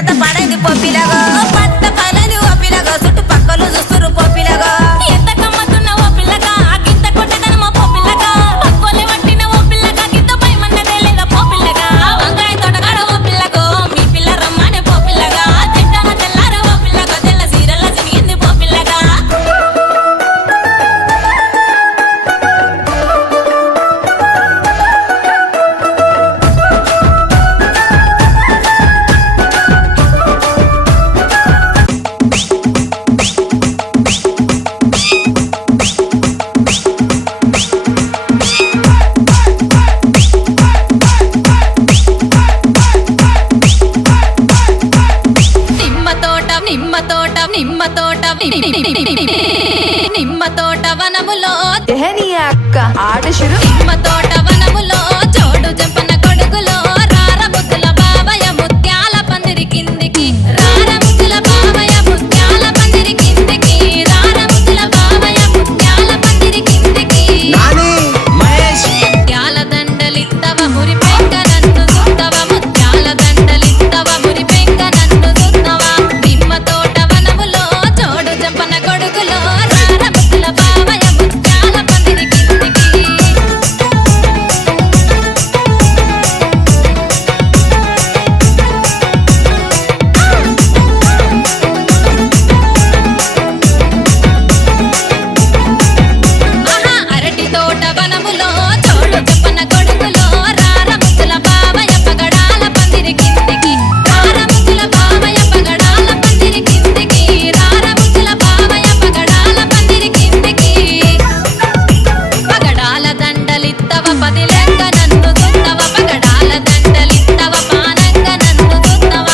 కింద పడైంది పొప్పిలాగా పట్ట పలని ఓ పిల్లగా చుట్టుపక్కలు చూస్తురు పొప్పిలాగా ఎంత కమ్మతున్న ఓ పిల్లగా గింత కొట్టదనమో పొప్పిల్లగా పక్కోలే పట్టిన ఓ పిల్లగా గింత పై మన్నదే లేదా పొప్పిల్లగా వంకాయ తోటగాడ ఓ పిల్లగో మీ పిల్ల రమ్మనే పొప్పిల్లగా తిట్టన తెల్లార ఓ పిల్లగా తెల్ల సీరల సినిగింది పొప్పిల్లగా నిమ్మ తోట వనములో అక్క ఆట శురు నిమ్మ తోట వనములో చోడు జంపన కొడుకులో రార ముద్దుల బావయ్య ముత్యాల పందిరి కిందికి రార ముద్దుల బావయ్య ముత్యాల పందిరి కిందికి రార ముద్దుల బావయ్య ముత్యాల పందిరి కిందికి ముత్యాల దండలిత్తవ మురి పెంక నన్ను సుత్తవ ముత్యాల దండలిత్తవ మురి పెంక నన్ను సుత్తవ నిమ్మ తోట వనములో చోడు జంపన కొడుకులో రార ముద్దుల బావయ్య ముత్యాల పందిరి కిందికి ఆహా అరటి తోట వనములో చోడు జంపన కొడుకులో రార ముద్దుల బావయ్య పగడాల పందిరి కిందికి రార ముద్దుల బావయ్య పగడాల పందిరి కిందికి రార ముద్దుల బావయ్య పగడాల పందిరి కిందికి పగడాల దండలిత్తవ పదిలంగ నన్ను సుత్తవ పగడాల దండలిత్తవ పానంగ నన్ను సుత్తవ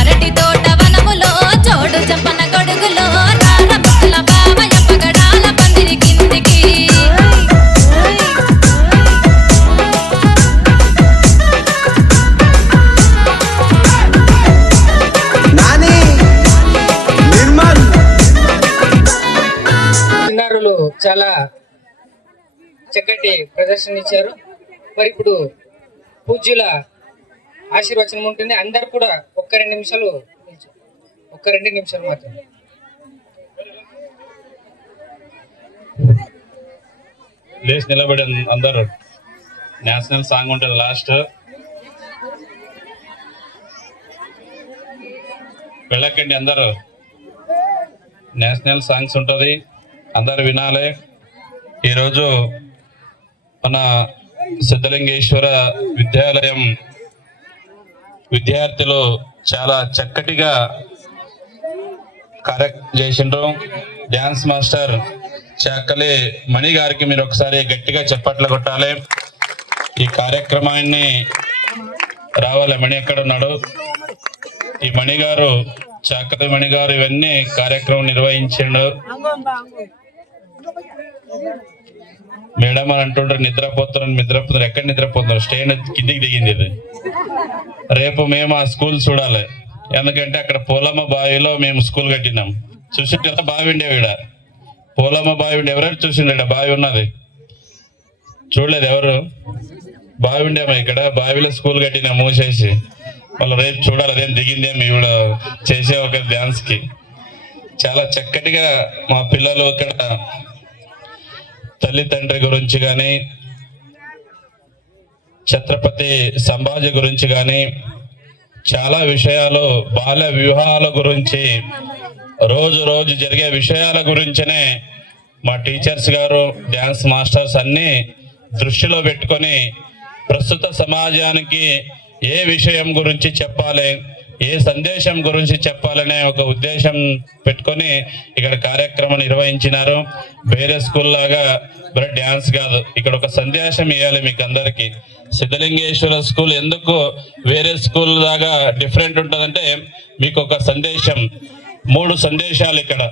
అరటి తోట వనములో చోడు జంపన కొడుకులో రార ముద్దుల బావయ్య పగడాల పందిరి కిందికి చిన్నారులు చాలా చక్కటి ప్రదర్శన ఇచ్చారు. మరి ఇప్పుడు పూజ్యుల ఆశీర్వచనం ఉంటుంది. అందరు కూడా ఒక్క 2 నిమిషాలు మాత్రం. లేచి నిలబడి అందరు నేషనల్ సాంగ్ ఉంటుంది లాస్ట్. వెళ్ళకండి అందరూ, నేషనల్ సాంగ్స్ ఉంటుంది, అందరు వినాలి. ఈరోజు మన సిద్ధలింగేశ్వర విద్యాలయం విద్యార్థులు చాలా చక్కటిగా కార్యక్రమం చేసిండ్రు. డ్యాన్స్ మాస్టర్ చాకలి మణి గారికి మీరు ఒకసారి గట్టిగా చప్పట్లు కొట్టాలి. ఈ కార్యక్రమాన్ని రావాలి. మణి ఎక్కడ ఉన్నాడు? ఈ మణి గారు, చాకలి మణి గారు ఇవన్నీ కార్యక్రమం నిర్వహించిండు. మేడం అని అంటుంటారు నిద్రపోతున్నారు. ఎక్కడ నిద్రపోతున్నారు? స్టేన్ కిందికి దిగింది ఇది. రేపు మేము ఆ స్కూల్ చూడాలి. ఎందుకంటే అక్కడ పోలమ్మ బావిలో మేము స్కూల్ కట్టినాం. చూసిండు కదా బావి ఉండేవి ఈడ. పోలమ్మ బావి ఉండే ఎవరైనా చూసిండ? బావి ఉన్నది చూడలేదు ఎవరు? బావి ఉండేమో ఇక్కడ. బావిలో స్కూల్ కట్టినాం మూసేసి. వాళ్ళు రేపు చూడాలి అదేం దిగిందేమో ఈవిడ చేసే ఒక డాన్స్ కి. చాలా చక్కటిగా మా పిల్లలు ఇక్కడ తల్లి తండ్రి గురించి కానీ, ఛత్రపతి సంభాజీ గురించి కానీ, చాలా విషయాలు, బాల్య వివాహాల గురించి, రోజు జరిగే విషయాల గురించనే మా టీచర్స్ గారు, డ్యాన్స్ మాస్టర్స్ అన్ని దృష్టిలో పెట్టుకొని ప్రస్తుత సమాజానికి ఏ విషయం గురించి చెప్పాలి, ఏ సందేశం గురించి చెప్పాలనే ఒక ఉద్దేశం పెట్టుకొని ఇక్కడ కార్యక్రమం నిర్వహించినారు. వేరే స్కూల్ లాగా మరి డ్యాన్స్ కాదు, ఇక్కడ ఒక సందేశం ఇవ్వాలి మీకు అందరికి. సిద్ధలింగేశ్వర స్కూల్ ఎందుకు వేరే స్కూల్ లాగా డిఫరెంట్ ఉంటుందంటే మీకు ఒక సందేశం, 3 సందేశాలు ఇక్కడ.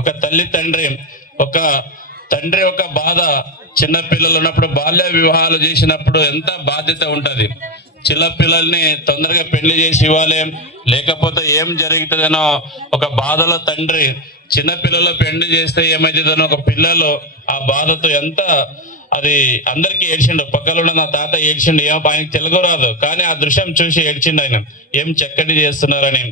ఒక తల్లి తండ్రి, ఒక తండ్రి ఒక బాధ, చిన్న పిల్లలు ఉన్నప్పుడు బాల్య వివాహాలు చేసినప్పుడు ఎంత బాధ్యత ఉంటది. చిన్న పిల్లల్ని తొందరగా పెళ్లి చేసి ఇవ్వాలి, లేకపోతే ఏం జరుగుతుందనో ఒక బాధలో తండ్రి, చిన్న పిల్లలు పెళ్లి చేస్తే ఏమైతుందనో ఒక పిల్లలు ఆ బాధతో ఎంత అది అందరికీ ఏడ్చిండు. పక్కన ఉన్న నా తాత ఏడ్చిండు. ఆయనకు తెలుగు రాదు కానీ ఆ దృశ్యం చూసి ఏడ్చిండు ఆయన, ఏం చక్కటి చేస్తున్నారని.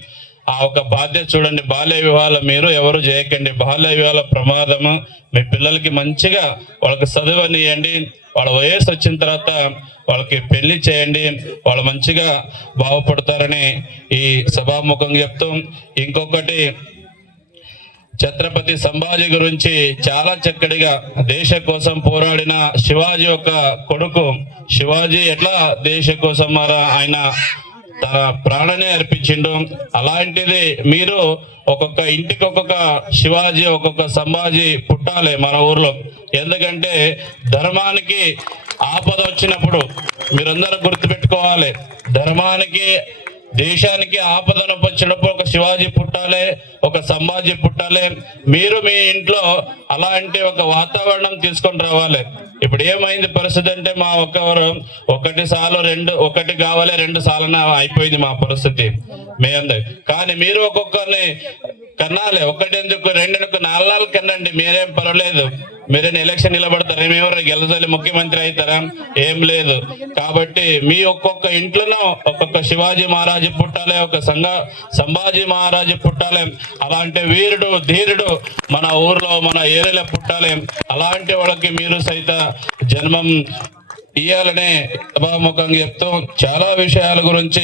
ఆ ఒక బాధ్యత చూడండి. బాల్య వివాహాలు మీరు ఎవరు చేయకండి. బాల్య వివాహాల ప్రమాదము. మీ పిల్లలకి మంచిగా వాళ్ళకి చదువునియండి. వాళ్ళ వయసు వచ్చిన తర్వాత వాళ్ళకి పెళ్లి చేయండి. వాళ్ళు మంచిగా బాగుపడతారని ఈ సభాముఖంగా చెప్తూ, ఇంకొకటి ఛత్రపతి సంభాజీ గురించి చాలా చక్కటిగా దేశ కోసం పోరాడిన శివాజీ యొక్క కొడుకు. శివాజీ ఎట్లా దేశ కోసం ఆయన తన ప్రాణాన్ని అర్పించిండు. అలాంటిది మీరు ఒక్కొక్క ఇంటికి ఒక్కొక్క శివాజీ, ఒక్కొక్క సంభాజీ పుట్టాలి మన ఊర్లో. ఎందుకంటే ధర్మానికి ఆపద వచ్చినప్పుడు మీరందరూ గుర్తుపెట్టుకోవాలి, ధర్మానికి దేశానికి ఆపదను వచ్చినప్పుడు ఒక శివాజీ పుట్టాలి, ఒక సంభాజీ పుట్టాలి. మీరు మీ ఇంట్లో అలాంటి ఒక వాతావరణం తీసుకొని రావాలి. ఇప్పుడు ఏమైంది పరిస్థితి అంటే మా ఒకటి కావాలి 2 సార్లు అయిపోయింది మా పరిస్థితి మేంది. కానీ మీరు ఒక్కొక్కరిని కన్నాలి. 1 ఎందుకు 2 ఎందుకు 4 కనండి, మీరేం పర్వాలేదు. మీరేం ఎలక్షన్ నిలబడతారు, ఏమెవరు గెలచాలి, ముఖ్యమంత్రి అవుతారా? ఏం లేదు. కాబట్టి మీ ఒక్కొక్క ఇంట్లోనూ ఒక్కొక్క శివాజీ మహారాజు పుట్టాలి, ఒక సంభాజీ మహారాజు పుట్టాలి. అలాంటి వీరుడు ధీరుడు మన ఊర్లో మన ఏరియాలో పుట్టాలి. అలాంటి వాళ్ళకి మీరు సైత జన్మం ఇయ్యాలనే సభాముఖంగా చెప్తూ చాలా విషయాల గురించి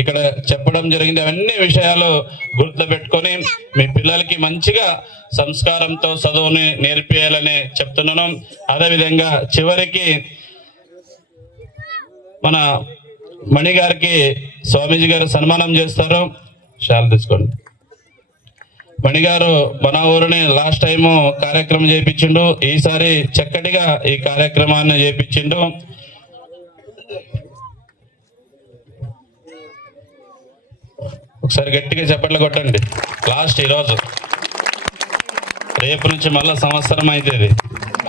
ఇక్కడ చెప్పడం జరిగింది. అవన్నీ విషయాలు గుర్తుపెట్టుకొని మీ పిల్లలకి మంచిగా సంస్కారంతో చదువుని నేర్పియాలని చెప్తున్నాను. అదేవిధంగా చివరికి మన మణి గారికి స్వామీజీ గారు సన్మానం చేస్తారు. షాల్ తీసుకోండి. మణి గారు మన ఊరిని లాస్ట్ టైం కార్యక్రమం చేయించిండు, ఈసారి చక్కటిగా ఈ కార్యక్రమాన్ని చేయించిండు. ఒకసారి గట్టిగా చప్పట్లు కొట్టండి. లాస్ట్ ఈరోజు, రేపు నుంచి మళ్ళా సంవత్సరం అవుతుంది.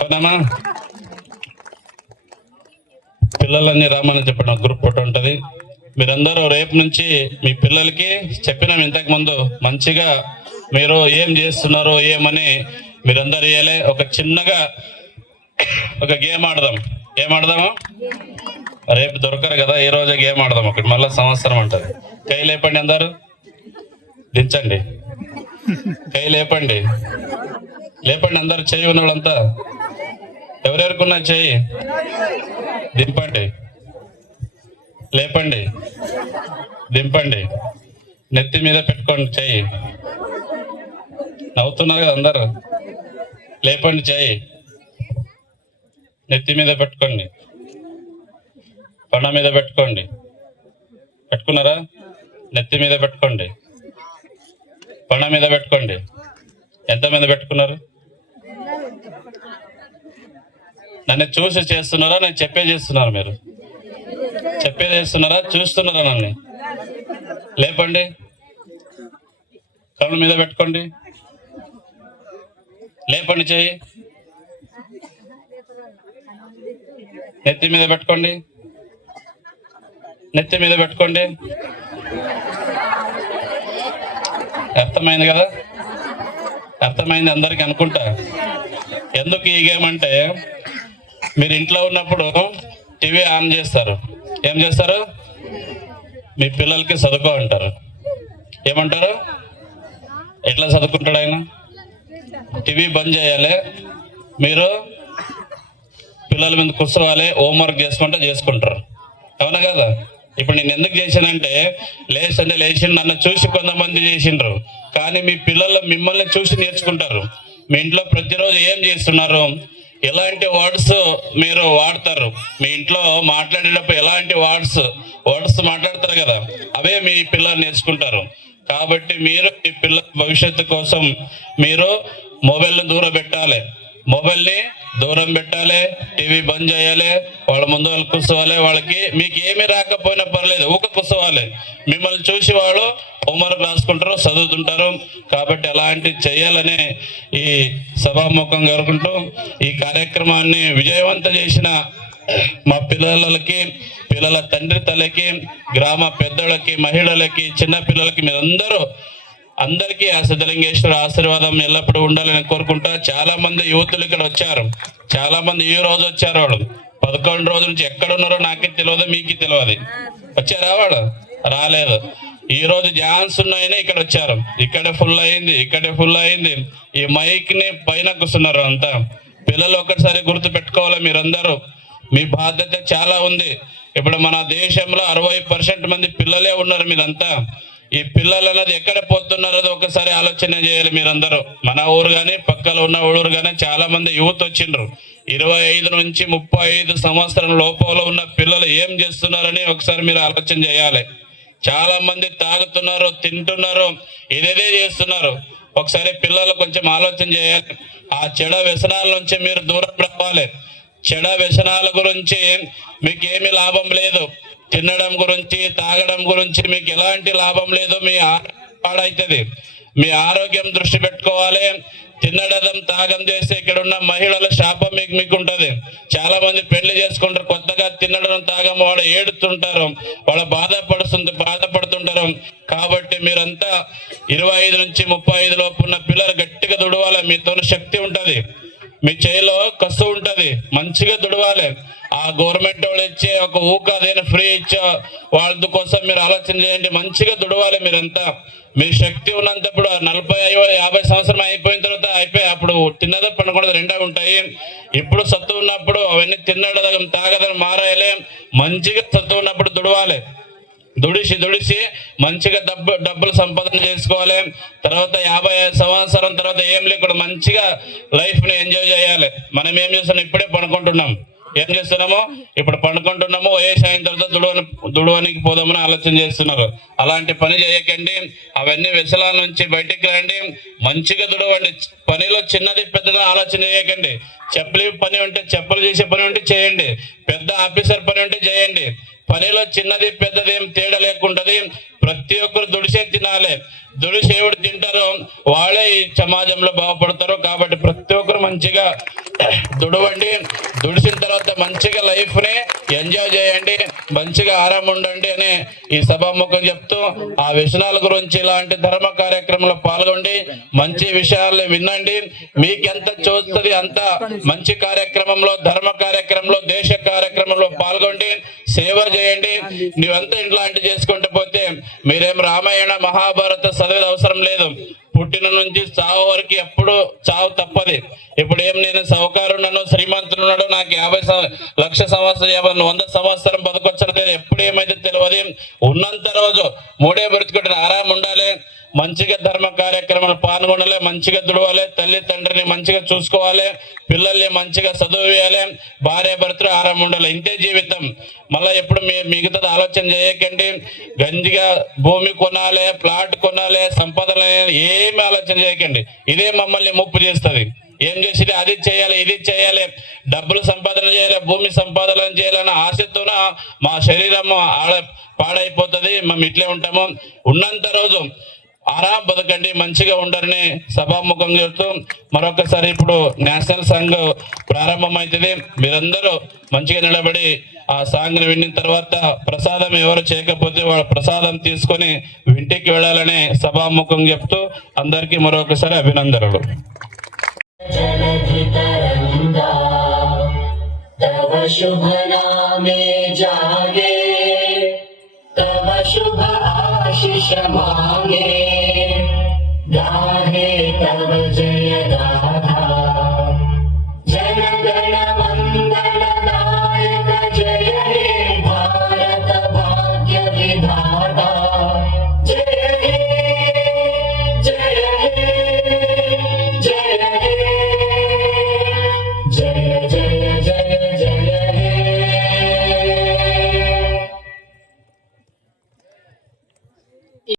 అవునమ్మా? పిల్లలన్నీ రామని చెప్పడం గ్రూప్ ఒకటి ఉంటుంది. మీరందరూ రేపు నుంచి మీ పిల్లలకి చెప్పినాం ఇంతకు ముందు, మంచిగా మీరు ఏం చేస్తున్నారో ఏమని మీరందరూ ఇయ్యాలి. ఒక చిన్నగా ఒక గేమ్ ఆడదాం. ఏం ఆడదాము? రేపు దొరకరు కదా, ఈ రోజే గేమ్ ఆడదాం. ఒకటి మళ్ళీ సంవత్సరం అంటది. కై లేపండి, అందరు దించండి. కై లేపండి, లేపండి అందరు. చెయ్యి ఉన్న వాళ్ళంతా ఎవరెవరుకున్నా చెయ్యి దింపండి. లేపండి, దింపండి. నెత్తి మీద పెట్టుకోండి చెయ్యి. నవ్వుతున్నారు కదా అందరు. లేపండి చెయ్యి, నెత్తి మీద పెట్టుకోండి, పణ మీద పెట్టుకోండి. పెట్టుకున్నారా? నెత్తి మీద పెట్టుకోండి, పణ మీద పెట్టుకోండి. ఎంత మీద పెట్టుకున్నారు? నన్ను చూసి చేస్తున్నారా, నేను చెప్పే చేస్తున్నారు? మీరు చెప్పే చేస్తున్నారా, చూస్తున్నారా నన్ను? లేపండి, కళ్ళ మీద పెట్టుకోండి. లేపండి చెయ్యి, నెత్తి మీద పెట్టుకోండి, నెత్తి మీద పెట్టుకోండి. అర్థమైంది కదా? అర్థమైంది అందరికి అనుకుంటా. ఎందుకు ఈ గేమ్ అంటే, మీరు ఇంట్లో ఉన్నప్పుడు టీవీ ఆన్ చేస్తారు. ఏం చేస్తారు? మీ పిల్లలకి చదువుకో అంటారు. ఏమంటారు? ఎట్లా చదువుకుంటాడు ఆయన? టీవీ బంద్ చేయాలి, మీరు పిల్లల మీద కూర్చోవాలి, హోంవర్క్ చేసుకుంటే చేసుకుంటారు. అవునా కదా? ఇప్పుడు నేను ఎందుకు చేశానంటే, లేచిండు నన్ను చూసి కొంతమంది చేసిండ్రు, కానీ మీ పిల్లలు మిమ్మల్ని చూసి నేర్చుకుంటారు. మీ ఇంట్లో ప్రతిరోజు ఏం చేస్తున్నారు, ఎలాంటి వర్డ్స్ మీరు వాడతారు, మీ ఇంట్లో మాట్లాడేటప్పుడు ఎలాంటి వర్డ్స్ మాట్లాడతారు కదా, అవే మీ పిల్లలు నేర్చుకుంటారు. కాబట్టి మీరు మీ పిల్లల భవిష్యత్తు కోసం మీరు మొబైల్ని దూరం పెట్టాలి, టీవీ బంద్ చేయాలి. వాళ్ళ ముందు వాళ్ళు కూర్చోవాలి. వాళ్ళకి మీకు ఏమీ రాకపోయినా పర్లేదు, ఊక కూర్చోవాలి. మిమ్మల్ని చూసి వాళ్ళు హోంవర్క్ రాసుకుంటారు, చదువుతుంటారు. కాబట్టి అలాంటివి చేయాలని ఈ సభాముఖం కోరుకుంటూ, ఈ కార్యక్రమాన్ని విజయవంతం చేసిన మా పిల్లల తండ్రి తల్లికి, గ్రామ పెద్దలకి, మహిళలకి, చిన్న పిల్లలకి, అందరికీ ఆ సిద్ధలింగేశ్వర ఆశీర్వాదం ఎల్లప్పుడూ ఉండాలని కోరుకుంటా. చాలా మంది యువతులు ఇక్కడ వచ్చారు, చాలా మంది ఈ రోజు వచ్చారు. వాళ్ళు 11 రోజుల నుంచి ఎక్కడ ఉన్నారో నాకే తెలియదు, మీకు తెలియదు. వచ్చారా? వాళ్ళు రాలేదు. ఈ రోజు ఛాన్స్ ఉన్నాయని ఇక్కడ వచ్చారు. ఇక్కడే ఫుల్ అయింది. ఈ మైక్ ని పైన కూర్చున్నారు అంతా. పిల్లలు ఒక్కసారి గుర్తు పెట్టుకోవాలి, మీరందరూ మీ బాధ్యత చాలా ఉంది. ఇప్పుడు మన దేశంలో 60% మంది పిల్లలే ఉన్నారు. మీరంతా ఈ పిల్లలు అనేది ఎక్కడ పోతున్నారు అది ఒకసారి ఆలోచన చేయాలి మీరందరూ. మన ఊరు కానీ పక్కన ఉన్న ఊరు కానీ చాలా మంది యూత్ వచ్చిండ్రు. 25 నుంచి 35 సంవత్సరాల లోపల ఉన్న పిల్లలు ఏం చేస్తున్నారని ఒకసారి మీరు ఆలోచన చేయాలి. చాలా మంది తాగుతున్నారు, తింటున్నారు, ఇదేదే చేస్తున్నారు. ఒకసారి పిల్లలు కొంచెం ఆలోచన చేయాలి. ఆ చెడ వ్యసనాల నుంచి మీరు దూరం రావాలి. చెడ వ్యసనాల గురించి మీకు ఏమి లాభం లేదు. తినడం గురించి, తాగడం గురించి మీకు ఎలాంటి లాభం లేదు. మీ పాడైతుంది. మీ ఆరోగ్యం దృష్టి పెట్టుకోవాలి. తినడం తాగం చేస్తే ఇక్కడ ఉన్న మహిళల శాపం మీకు ఉంటది. చాలా మంది పెళ్లి చేసుకుంటారు, కొత్తగా తినడం తాగం వాళ్ళు ఏడుతుంటారు, వాళ్ళు బాధపడుతుంటారు. కాబట్టి మీరంతా 25 నుంచి 35 లోపు ఉన్న పిల్లలు గట్టిగా దుడవాలి. మీతో శక్తి ఉంటది, మీ చేయిలో కసు ఉంటది, మంచిగా దుడవాలి. ఆ గవర్నమెంట్ వాళ్ళు ఇచ్చే ఒక అదేనా ఫ్రీ ఇచ్చే వాళ్ళ కోసం మీరు ఆలోచన చేయండి. మంచిగా దుడవాలి మీరంతా. మీ శక్తి ఉన్నంతప్పుడు 40-50 సంవత్సరం అయిపోయిన తర్వాత అప్పుడు తిన్నదో పండుకున్నది రెండో ఉంటాయి. ఇప్పుడు సత్తు ఉన్నప్పుడు అవన్నీ తిన్నడం తాగడం మారాయాలి. మంచిగా సత్తు ఉన్నప్పుడు దుడవాలి. దుడిసి మంచిగా డబ్బులు సంపాదన చేసుకోవాలి. తర్వాత 50 సంవత్సరం తర్వాత ఏం లేకుండా మంచిగా లైఫ్ ని ఎంజాయ్ చేయాలి. మనం ఏం చేస్తున్నాం, ఇప్పుడే పడుకుంటున్నాం. ఏం చేస్తున్నాము, ఇప్పుడు పండుకుంటున్నాము. వయసు అయిన తర్వాత దుడవనికి పోదామని ఆలోచన చేస్తున్నారు. అలాంటి పని చేయకండి. అవన్నీ వ్యసనాల నుంచి బయటికి రండి. మంచిగా దుడవండి. పనిలో చిన్నది పెద్దగా ఆలోచన చేయకండి. చెప్పులు పని ఉంటే చెప్పులు చేసే పని ఉంటే చేయండి. పెద్ద ఆఫీసర్ పని ఉంటే చేయండి. పనిలో చిన్నది పెద్దది ఏం తేడా లేకుంటది. ప్రతి ఒక్కరు దుడిసే తినాలి. దుడిసి ఎవరు తింటారో వాళ్ళే ఈ సమాజంలో బాగుపడతారు. కాబట్టి ప్రతి ఒక్కరు మంచిగా దుడవండి. దుడిసిన తర్వాత మంచిగా లైఫ్ ని ఎంజాయ్ చేయండి, మంచిగా ఆరాం ఉండండి అని ఈ సభాముఖం చెప్తూ, ఆ వ్యసనాల గురించి ఇలాంటి ధర్మ కార్యక్రమంలో పాల్గొండి, మంచి విషయాలు వినండి. మీకెంత చూస్తుంది అంత మంచి కార్యక్రమంలో, ధర్మ కార్యక్రమంలో, దేశ కార్యక్రమంలో పాల్గొండి, సేవ చేయండి. నీవంతా ఇట్లాంటి చేసుకుంటూ పోతే మీరేం రామాయణ మహాభారత చదివేది అవసరం లేదు. పుట్టిన నుంచి చావు వరకు ఎప్పుడు చావు తప్పది. ఇప్పుడు ఏం నేను సౌకారున్నాను, శ్రీమంతుడున్నాడు, నాకు 50 లక్ష సంవత్సరం 100 సంవత్సరం బతుకొచ్చలేదు, ఎప్పుడు ఏమైతే తెలియదు. ఉన్నంత రోజు మూడే బ్రతుకుంటే ఆరాం ఉండాలి. మంచిగా ధర్మ కార్యక్రమాలు పాల్గొనాలి, మంచిగా దుడవాలి, తల్లి తండ్రిని మంచిగా చూసుకోవాలి, పిల్లల్ని మంచిగా చదువుయాలి, భార్య భర్తలు ఆరాం ఉండాలి. ఇంతే జీవితం. మళ్ళీ ఎప్పుడు మిగతాది ఆలోచన చేయకండి. గంజిగా భూమి కొనాలి, ప్లాట్ కొనాలి, సంపదలు ఏమి ఆలోచన చేయకండి. ఇదే మమ్మల్ని ముప్పు చేస్తుంది. ఏం చేసి అది చేయాలి, ఇది చేయాలి, డబ్బులు సంపాదన చేయాలి, భూమి సంపాదన చేయాలన్న ఆశతోన మా శరీరం పాడైపోతుంది. మేము ఇట్లే ఉంటాము. ఉన్నంత రోజు ఆరాం బతకండి, మంచిగా ఉండరని సభాముఖం చేస్తూ మరొకసారి ఇప్పుడు నేషనల్ సాంగ్ ప్రారంభం అవుతుంది. మీరందరూ మంచిగా నిలబడి ఆ సాంగ్ ని విన్న తర్వాత ప్రసాదం ఎవరు చేయకపోతే వాళ్ళ ప్రసాదం తీసుకొని ఇంటికి వెళ్ళాలని సభాముఖం చెప్తూ అందరికీ మరొకసారి అభినందనలు. तव शुभ नामे जागे, तव शुभ आशीष मांगे,